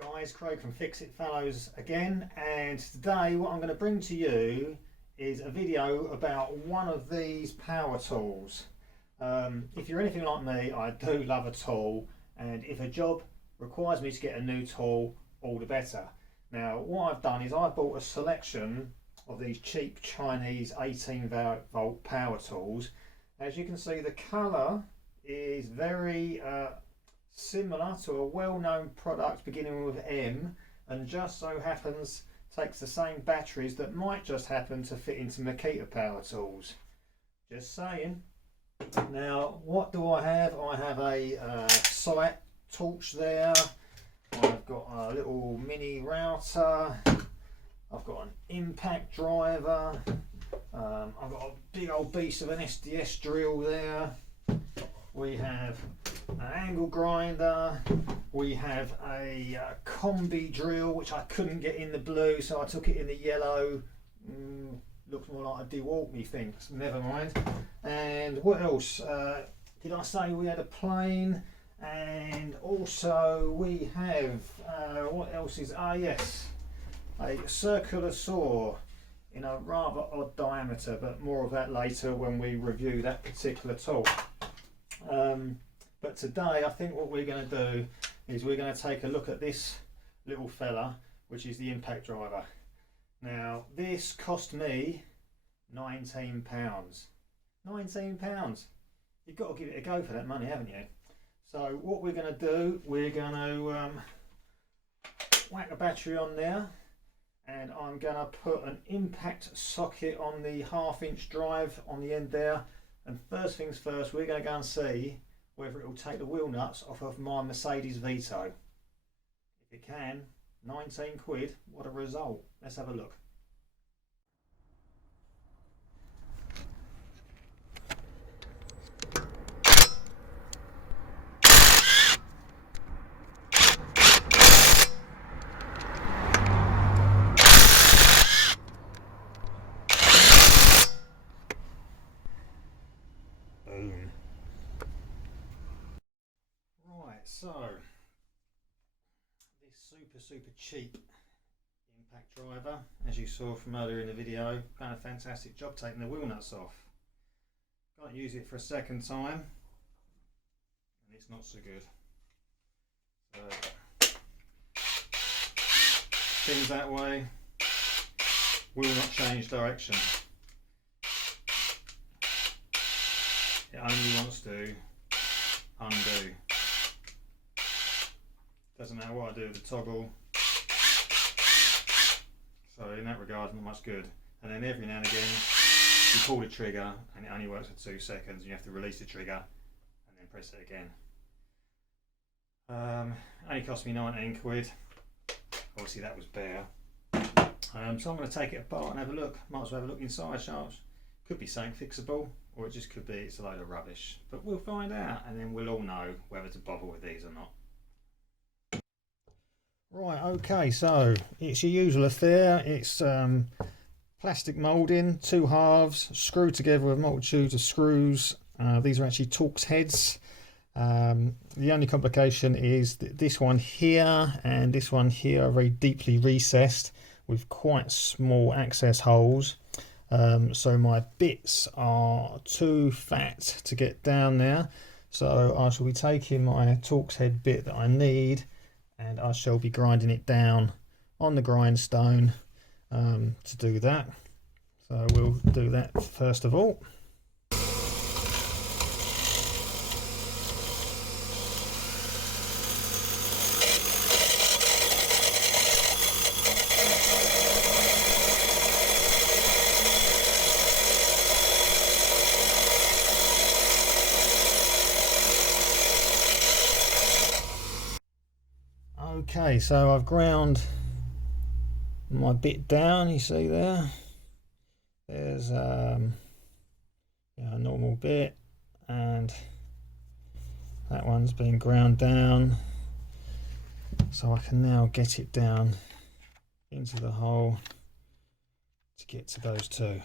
Guys, Craig from fixitfallows again, and today what I'm going to bring to you is a video about one of these power tools. If you're anything like me, I do love a tool, and if a job requires me to get a new tool, all the better. Now what I've done is I've bought a selection of these cheap Chinese 18-volt power tools. As you can see, the colour is very similar to a well-known product beginning with M, and just so happens takes the same batteries that might just happen to fit into Makita power tools. Just saying. Now what do I have? I have a sight torch there, I've got a little mini router, I've got an impact driver, I've got a big old beast of an SDS drill there, we have an angle grinder, we have a combi drill which I couldn't get in the blue, so I took it in the yellow. Looks more like a Dewalt, methinks. Never mind. And what else? Did I say we had a plane? And also we have what else is? Yes, a circular saw in a rather odd diameter, but more of that later when we review that particular tool. But today I think what we're going to do is we're going to take a look at this little fella, which is the impact driver. Now this cost me £19. £19. You've got to give it a go for that money, haven't you? So what we're going to do, we're going to whack a battery on there, and I'm going to put an impact socket on the 1/2-inch drive on the end there. And first things first, we're going to go and see whether it will take the wheel nuts off of my Mercedes Vito. If it can, 19 quid, what a result. Let's have a look. Boom. Right, so this super cheap impact driver, as you saw from earlier in the video, done a fantastic job taking the wheel nuts off. Can't use it for a second time, and it's not so good. So things that way will not change direction. It only wants to undo. Doesn't matter what I do with the toggle. So in that regard, not much good. And then every now and again, you pull the trigger and it only works for 2 seconds. You have to release the trigger and then press it again. Only cost me 19 quid. Obviously that was bare. So I'm going to take it apart and have a look. Might as well have a look inside, sharps. Could be something fixable, or it just could be it's a load of rubbish. But we'll find out, and then we'll all know whether to bother with these or not. Right, okay, so it's your usual affair. It's plastic moulding, 2 halves, screwed together with a multitude of screws. These are actually Torx heads. The only complication is that this one here and this one here are very deeply recessed with quite small access holes. So my bits are too fat to get down there. So I shall be taking my Torx head bit that I need, and I shall be grinding it down on the grindstone to do that. So we'll do that first of all. Okay, so I've ground my bit down, you see there. There's a normal bit, and that one's been ground down. So I can now get it down into the hole to get to those two.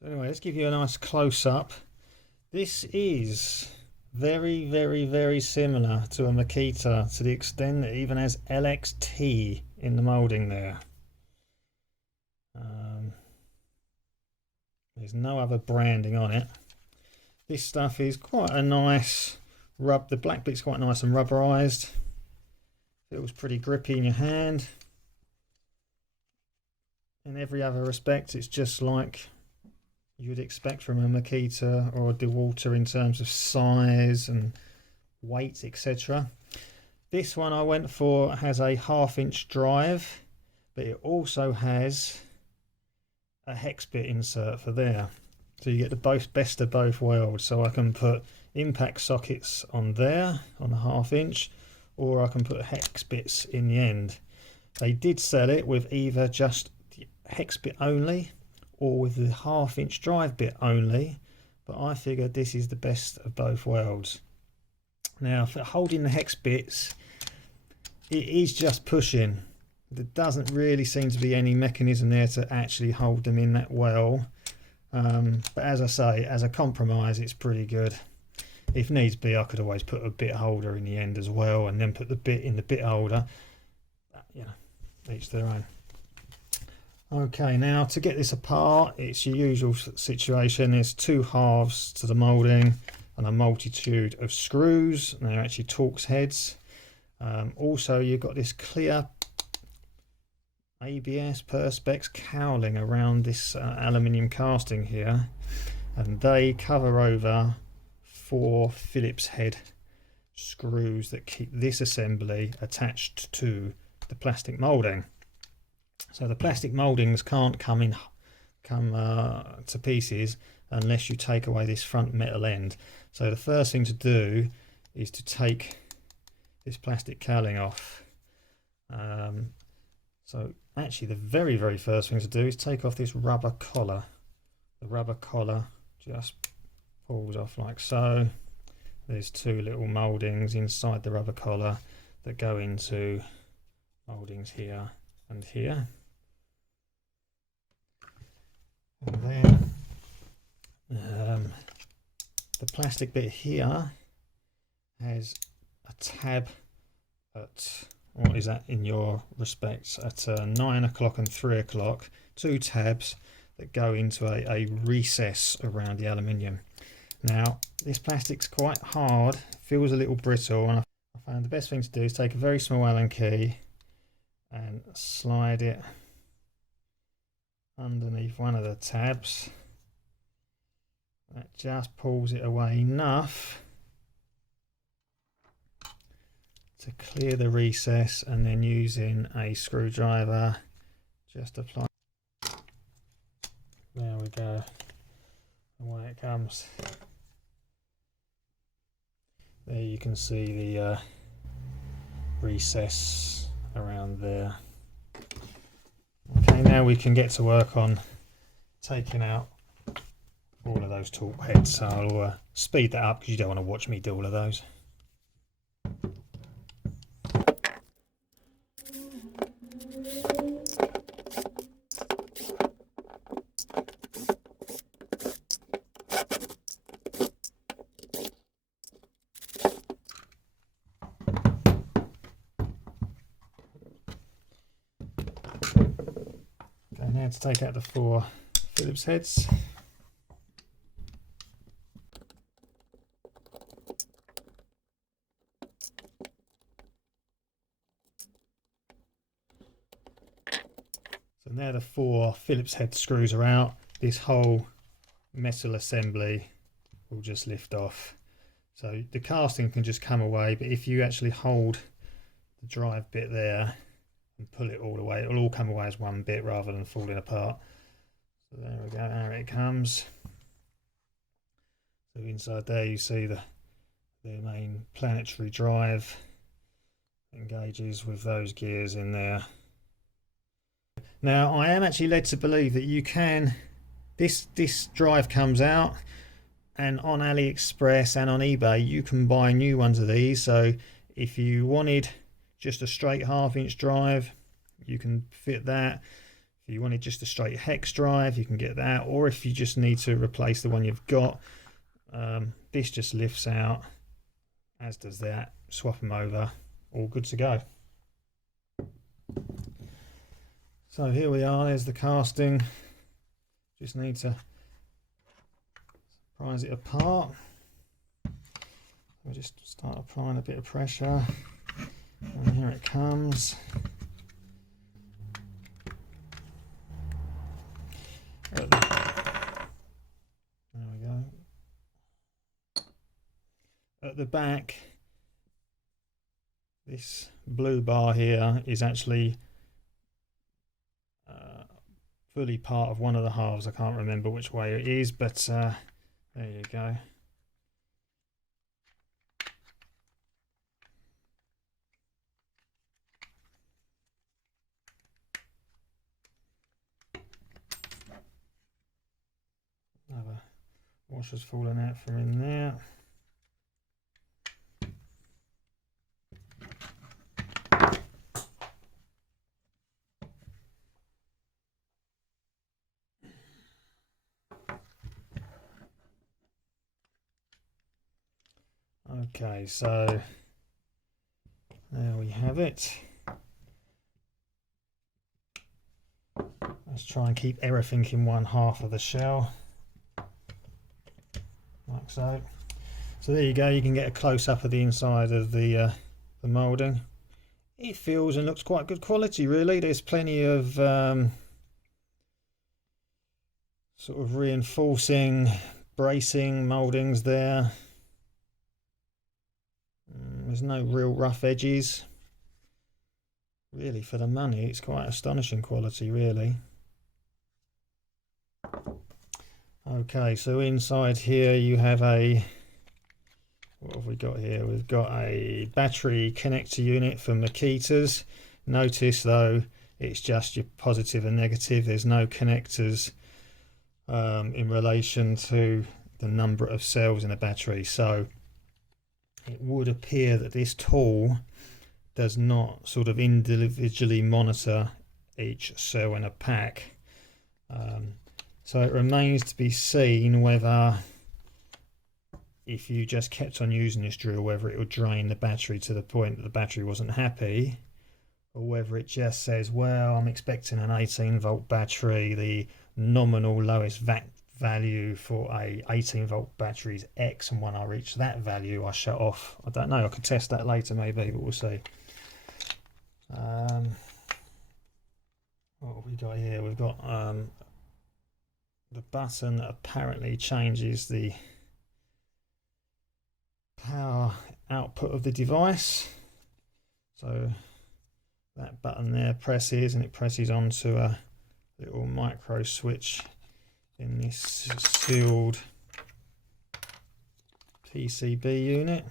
So anyway, let's give you a nice close-up. This is very, very, very similar to a Makita, to the extent that it even has LXT in the moulding there. There's no other branding on it. This stuff is quite a nice rub. The black bit's quite nice and rubberized. Feels pretty grippy in your hand. In every other respect, it's just like you'd expect from a Makita or a Dewalt in terms of size and weight, etc. This one I went for has a 1/2" drive, but it also has a hex bit insert for there, so you get the best of both worlds. So I can put impact sockets on there on the 1/2", or I can put hex bits in the end. They did sell it with either just the hex bit only or with the 1/2" drive bit only, but I figured this is the best of both worlds. Now for holding the hex bits, it is just pushing. There doesn't really seem to be any mechanism there to actually hold them in that well, but as I say, as a compromise, it's pretty good. If needs be, I could always put a bit holder in the end as well, and then put the bit in the bit holder. You know, each their own. Okay, now to get this apart, it's your usual situation. There's 2 halves to the moulding and a multitude of screws, and they're actually Torx heads. Also, you've got this clear ABS Perspex cowling around this aluminium casting here, and they cover over 4 Phillips head screws that keep this assembly attached to the plastic moulding. So the plastic mouldings can't come to pieces unless you take away this front metal end. So the first thing to do is to take this plastic cowling off. So actually the very, very first thing to do is take off this rubber collar. The rubber collar just pulls off like so. There's 2 little mouldings inside the rubber collar that go into mouldings here and here. And then the plastic bit here has a tab at, what is that in your respects, at 9 o'clock and 3 o'clock, 2 tabs that go into a recess around the aluminium. Now this plastic's quite hard, feels a little brittle, and I found the best thing to do is take a very small Allen key and slide it underneath one of the tabs. That just pulls it away enough to clear the recess, and then using a screwdriver just apply. There we go, away it comes. There you can see the recess around there. Okay, now we can get to work on taking out all of those Torx heads. So I'll speed that up because you don't want to watch me do all of those. Okay, now to take out the 4 Phillips heads. So now the 4 Phillips head screws are out. This whole metal assembly will just lift off. So the casting can just come away, but if you actually hold the drive bit there and pull it all away, it'll all come away as one bit rather than falling apart. So there we go, there it comes. So inside there you see the main planetary drive engages with those gears in there. Now I am actually led to believe that you can, this drive comes out, and on AliExpress and on eBay you can buy new ones of these. So if you wanted just a straight 1/2" drive, you can fit that. If you wanted just a straight hex drive, you can get that. Or if you just need to replace the one you've got, this just lifts out as does that. Swap them over, all good to go. So here we are, there's the casting. Just need to prise it apart. We'll just start applying a bit of pressure, and here it comes. There we go. At the back, this blue bar here is actually fully part of one of the halves. I can't remember which way it is, but there you go. Another washer's fallen out from in there. Okay, so there we have it. Let's try and keep everything in one half of the shell, like so. So there you go, you can get a close-up of the inside of the moulding. It feels and looks quite good quality, really. There's plenty of sort of reinforcing, bracing mouldings there. There's no real rough edges. Really, for the money, it's quite astonishing quality, really. Okay, so inside here you have a, what have we got here? We've got a battery connector unit for Makitas. Notice though, it's just your positive and negative. There's no connectors in relation to the number of cells in a battery. So it would appear that this tool does not sort of individually monitor each cell in a pack. So it remains to be seen whether, if you just kept on using this drill, whether it would drain the battery to the point that the battery wasn't happy, or whether it just says, well, I'm expecting an 18-volt battery, the nominal lowest value for a 18-volt battery is X, and when I reach that value I shut off. I don't know, I could test that later maybe, but we'll see. What have we got here? We've got the button that apparently changes the power output of the device. So that button there presses, and it presses onto a little micro switch in this sealed PCB unit.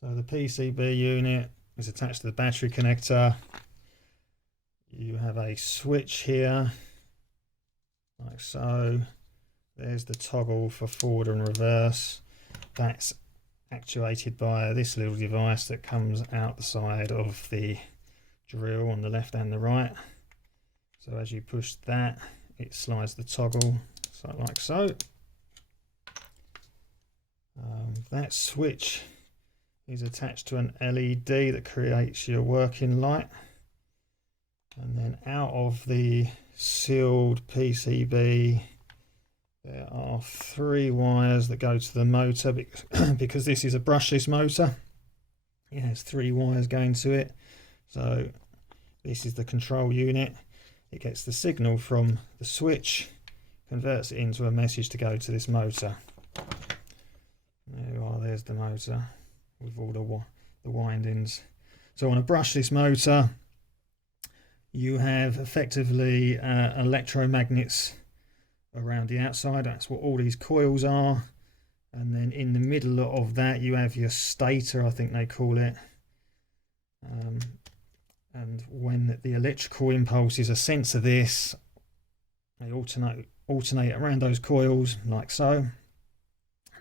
So the PCB unit is attached to the battery connector. You have a switch here, like so. There's the toggle for forward and reverse. That's actuated by this little device that comes out the side of the drill on the left and the right. So as you push that, it slides the toggle, so like so. That switch is attached to an LED that creates your working light. And then out of the sealed PCB, there are 3 wires that go to the motor, because this is a brushless motor. It has 3 wires going to it. So this is the control unit. It gets the signal from the switch, converts it into a message to go to this motor. There you are, there's the motor with all the windings. So on a brushless motor, you have effectively electromagnets around the outside. That's what all these coils are. And then in the middle of that you have your stator, I think they call it. And when the electrical impulses are sent to this, they alternate around those coils like so, and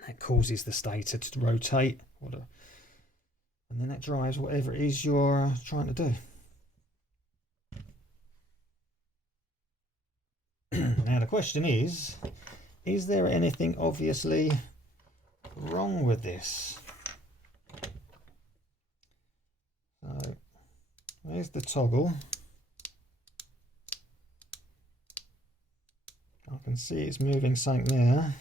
that causes the stator to rotate, and then that drives whatever it is you're trying to do. Now the question is, is there anything obviously wrong with this? So there's the toggle. I can see it's moving something there.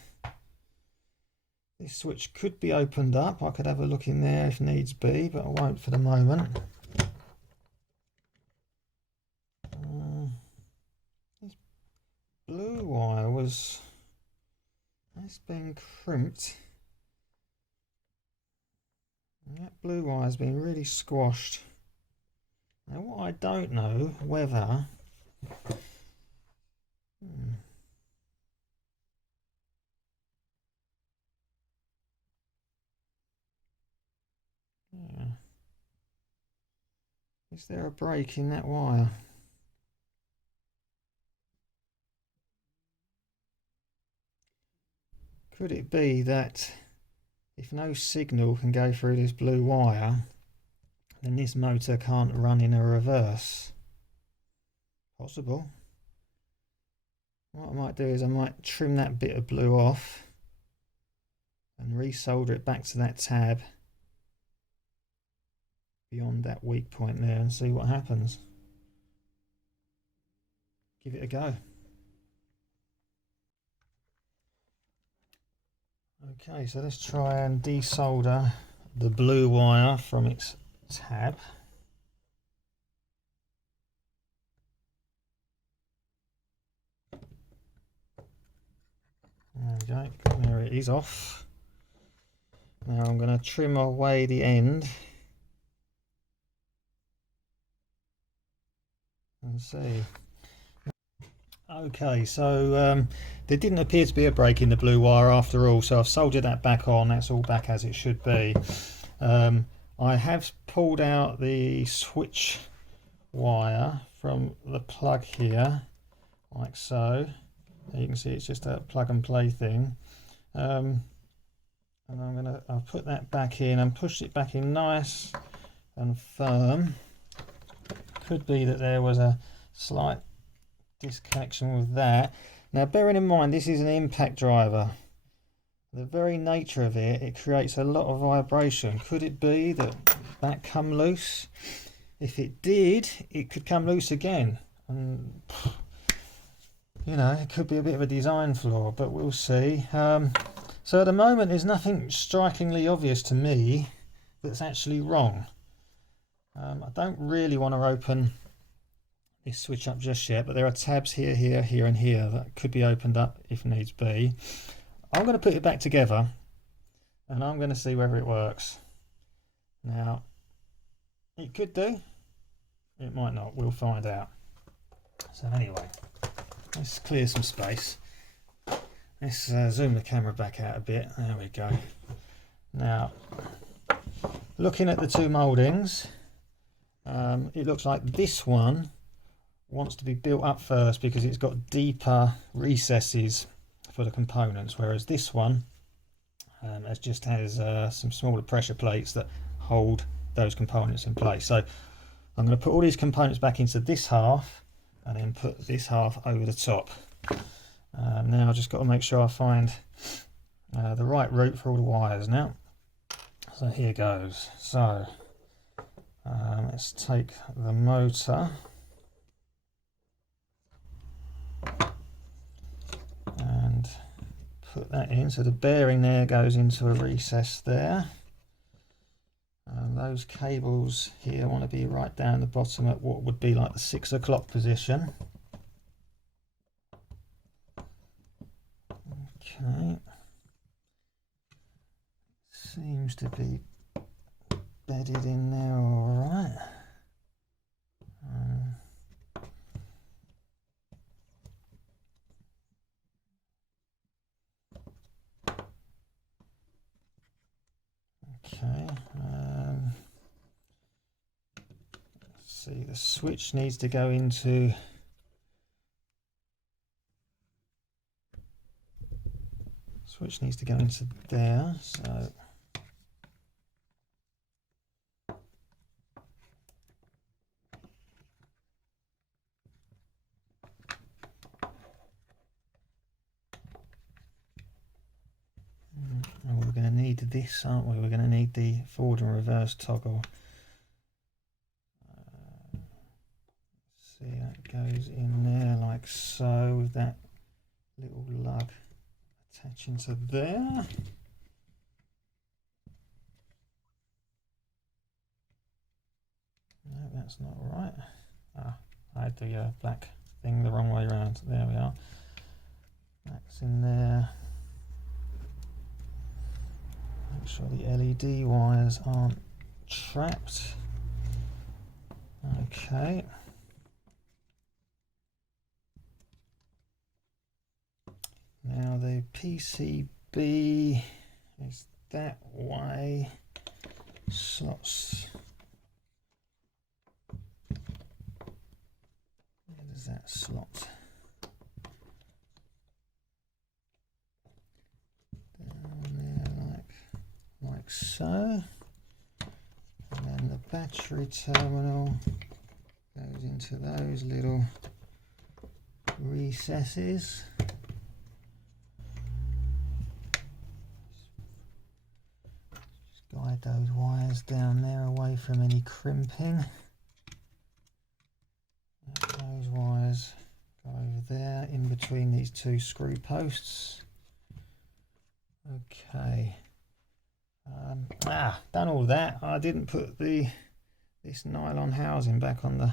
This switch could be opened up. I could have a look in there if needs be, but I won't for the moment. This blue wire that's been crimped. That blue wire's been really squashed. Now what I don't know whether is there a break in that wire? Could it be that if no signal can go through this blue wire, then this motor can't run in a reverse? Possible. What I might do is I might trim that bit of blue off and resolder it back to that tab beyond that weak point there and see what happens. Give it a go. Okay, so let's try and desolder the blue wire from its tab. There we go, there it is off. Now I'm going to trim away the end and see. Okay, so there didn't appear to be a break in the blue wire after all, so I've soldered that back on. That's all back as it should be. I have pulled out the switch wire from the plug here, like so. You can see it's just a plug and play thing. And I'll put that back in and push it back in nice and firm. Could be that there was a slight disconnection with that. Now bearing in mind this is an impact driver, the very nature of it creates a lot of vibration. Could it be that come loose? If it did, it could come loose again, and you know, it could be a bit of a design flaw, but we'll see. So at the moment there's nothing strikingly obvious to me that's actually wrong. I don't really want to open this switch up just yet, but there are tabs here, here, here and here that could be opened up if needs be. I'm going to put it back together and I'm going to see whether it works. Now it could do, it might not, we'll find out. So anyway, let's clear some space. Let's zoom the camera back out a bit. There we go. Now looking at the two mouldings, it looks like this one wants to be built up first because it's got deeper recesses for the components, whereas this one has some smaller pressure plates that hold those components in place. So I'm going to put all these components back into this half and then put this half over the top. Now I've just got to make sure I find the right route for all the wires now. So here goes. So let's take the motor and put that in. So the bearing there goes into a recess there. And those cables here want to be right down the bottom at what would be like the 6 o'clock position. Okay. Seems to be bedded in there all right. Okay. Let's see, the switch needs to go into there. So this, aren't we? We're going to need the forward and reverse toggle. See, that goes in there like so, with that little lug attaching to there. No, that's not right. Ah, I had the black thing the wrong way around. There we are. That's in there. Make sure the LED wires aren't trapped. Okay. Now the PCB is that way. Slots. Where does that slot? Down there, like so. And then the battery terminal goes into those little recesses. Guide those wires down there away from any crimping. Those wires go over there in between these two screw posts. Okay. Done all that. I didn't put this nylon housing back on the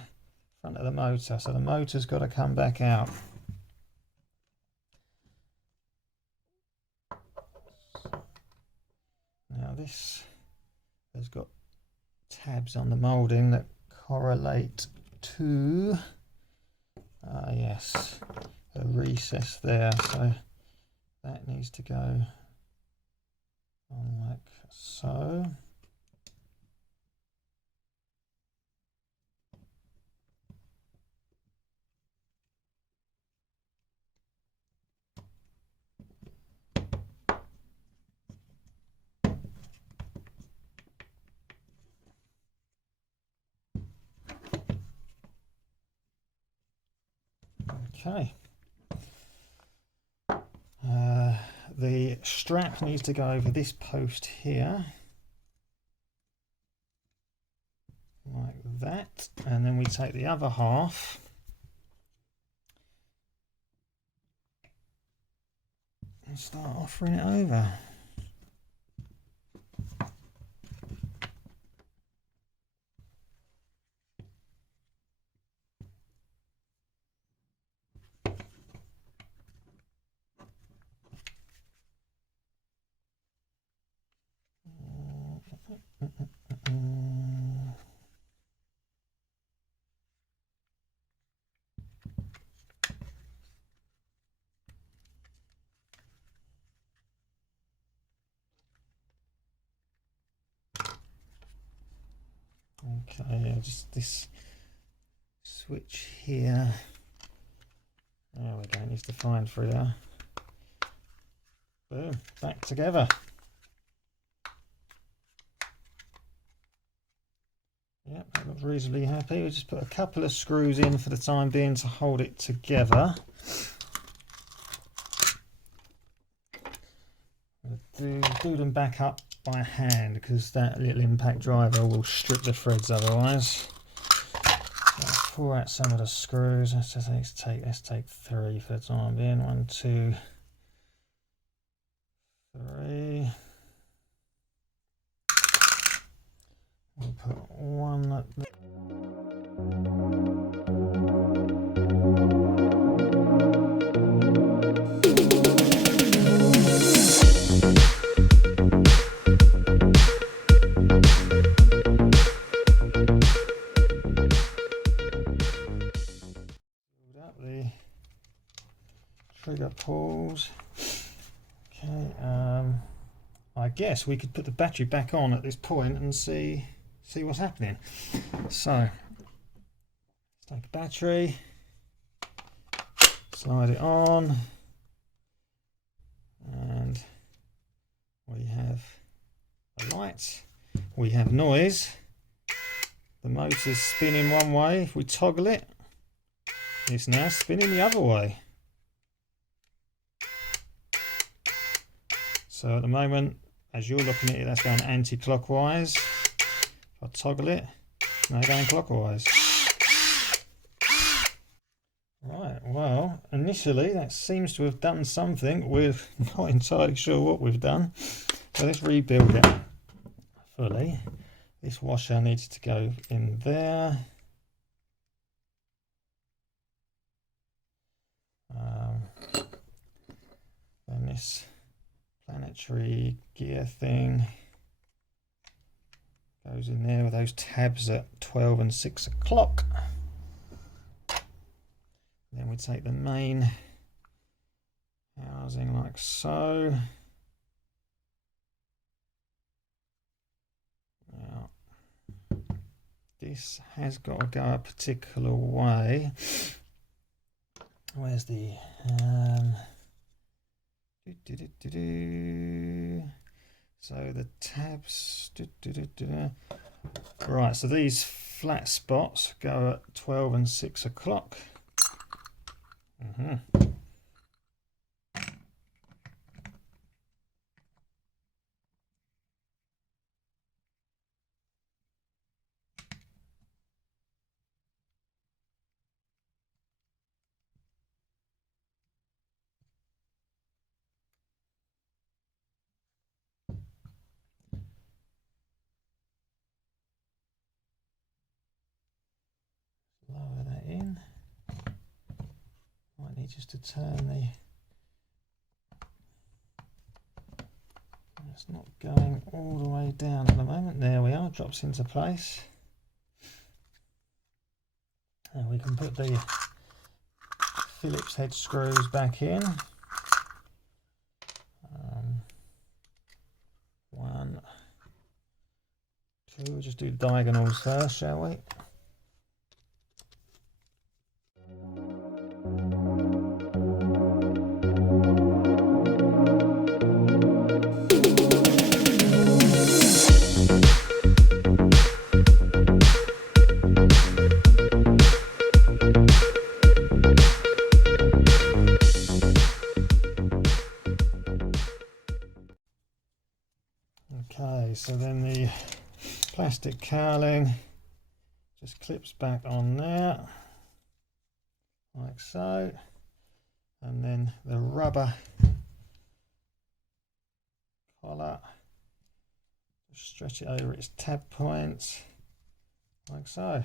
front of the motor, so the motor's got to come back out. Now this has got tabs on the moulding that correlate to, yes, a recess there, so that needs to go on like so. Okay. The strap needs to go over this post here, like that, and then we take the other half and start offering it over. Okay, yeah, just this switch here. There we go, needs to find through there. Boom, back together. Yep, that looks reasonably happy. We'll just put a couple of screws in for the time being to hold it together. We'll do them back up by hand because that little impact driver will strip the threads otherwise. Let's pull out some of the screws. Let's take 3 for the time being. 1, 2, 3. We'll put one at the trigger pulls. Okay, I guess we could put the battery back on at this point and see what's happening. So let's take a battery, slide it on, and we have a light, we have noise, the motor's spinning one way. If we toggle it, it's now spinning the other way. So at the moment as you're looking at it, that's going anti-clockwise. If I toggle it, now going clockwise. Right, well, initially that seems to have done something. We're not entirely sure what we've done. So let's rebuild it fully. This washer needs to go in there. And this planetary gear thing goes in there with those tabs at 12 and 6 o'clock. Then we take the main housing like so. Now, this has got to go a particular way. Where's the so the tabs right, so these flat spots go at 12 and 6 o'clock. Lower that in. Might need just to turn the... It's not going all the way down at the moment. There we are, drops into place. And we can put the Phillips head screws back in. 1, 2, we'll just do diagonals first, shall we? Okay, so then the plastic cowling just clips back on there, like so, and then the rubber collar, just stretch it over its tab points, like so.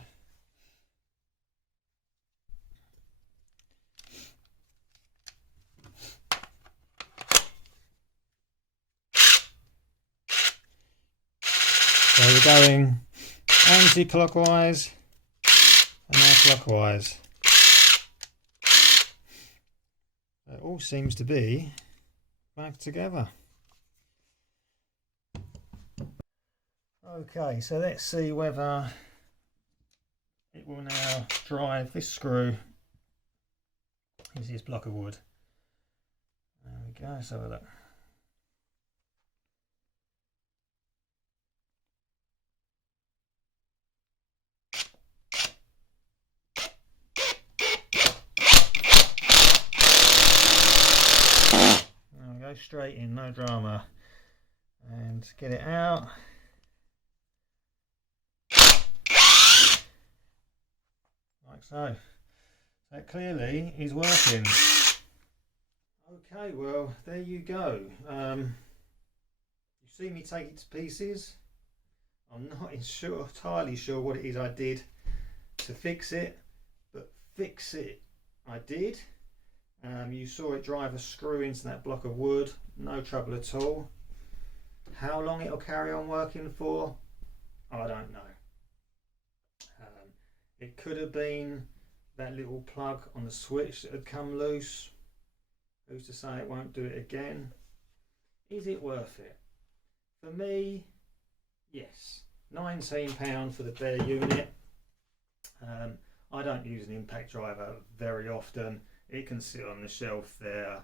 So we're going anti-clockwise and now clockwise. It all seems to be back together. Okay, so let's see whether it will now drive this screw into this block of wood. There we go, let's have a look. Straight in, no drama, and get it out. Like so. That clearly is working. Okay, well, there you go. You see me take it to pieces. I'm not entirely sure what it is I did to fix it, but fix it I did. You saw it drive a screw into that block of wood, no trouble at all. How long it'll carry on working for, I don't know. It could have been that little plug on the switch that had come loose. Who's to say it won't do it again? Is it worth it? For me, yes. £19 for the bare unit. I don't use an impact driver very often. It can sit on the shelf there.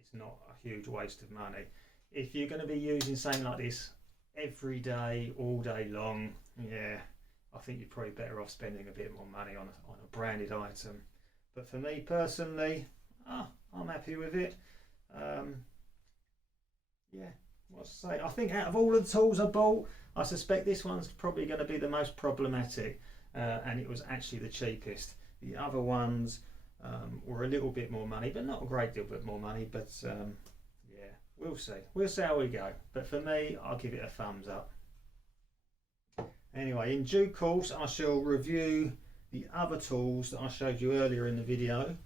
It's not a huge waste of money. If you're going to be using something like this every day, all day long, yeah, I think you're probably better off spending a bit more money on a branded item. But for me personally, I'm happy with it. Yeah, what's to say? I think out of all of the tools I bought, I suspect this one's probably going to be the most problematic, and it was actually the cheapest. The other ones were a little bit more money, but not a great deal bit more money. But yeah, we'll see. We'll see how we go. But for me, I'll give it a thumbs up. Anyway, in due course, I shall review the other tools that I showed you earlier in the video.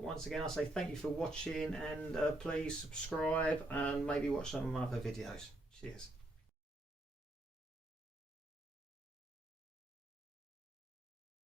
Once again, I say thank you for watching, and please subscribe and maybe watch some of my other videos. Cheers.